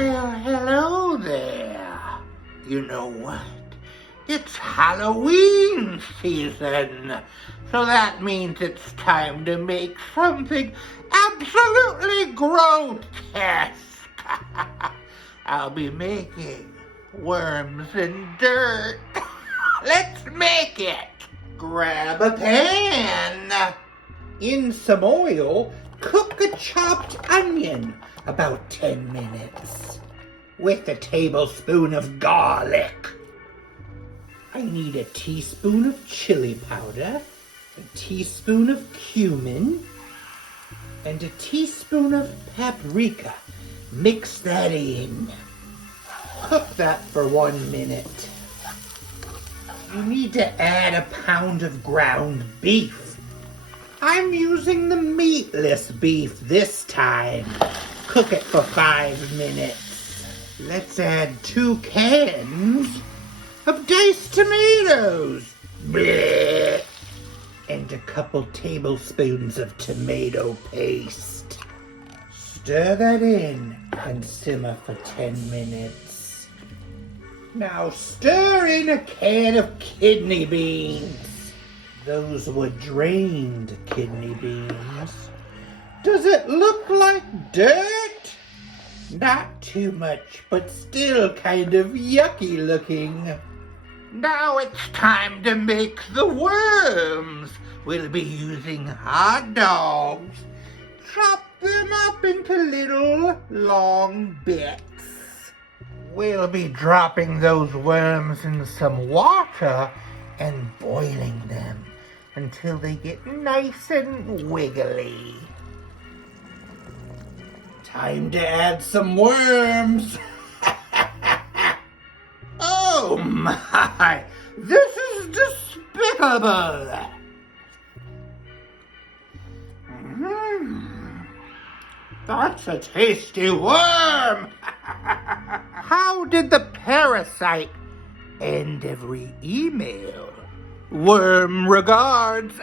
Well, hello there. You know what? It's Halloween season, so that means it's time to make something absolutely grotesque. I'll be making worms and dirt. Let's make it. Grab a pan. In some oil, cook a chopped onion about 10 minutes with a tablespoon of garlic. I need a teaspoon of chili powder, a teaspoon of cumin, and a teaspoon of paprika. Mix that in. Cook that for 1 minute. You need to add a pound of ground beef. I'm using the meatless beef this time. Cook it for 5 minutes. Let's add 2 cans of diced tomatoes. Blech. And a couple tablespoons of tomato paste. Stir that in and simmer for 10 minutes. Now stir in a can of kidney beans. Those were drained kidney beans. Does it look like dirt? Not too much, but still kind of yucky looking. Now it's time to make the worms. We'll be using hot dogs. Chop them up into little long bits. We'll be dropping those worms in some water and boiling them until they get nice and wiggly. Time to add some worms. Oh my! This is despicable! That's a tasty worm! How did the parasite end every email? Worm regards.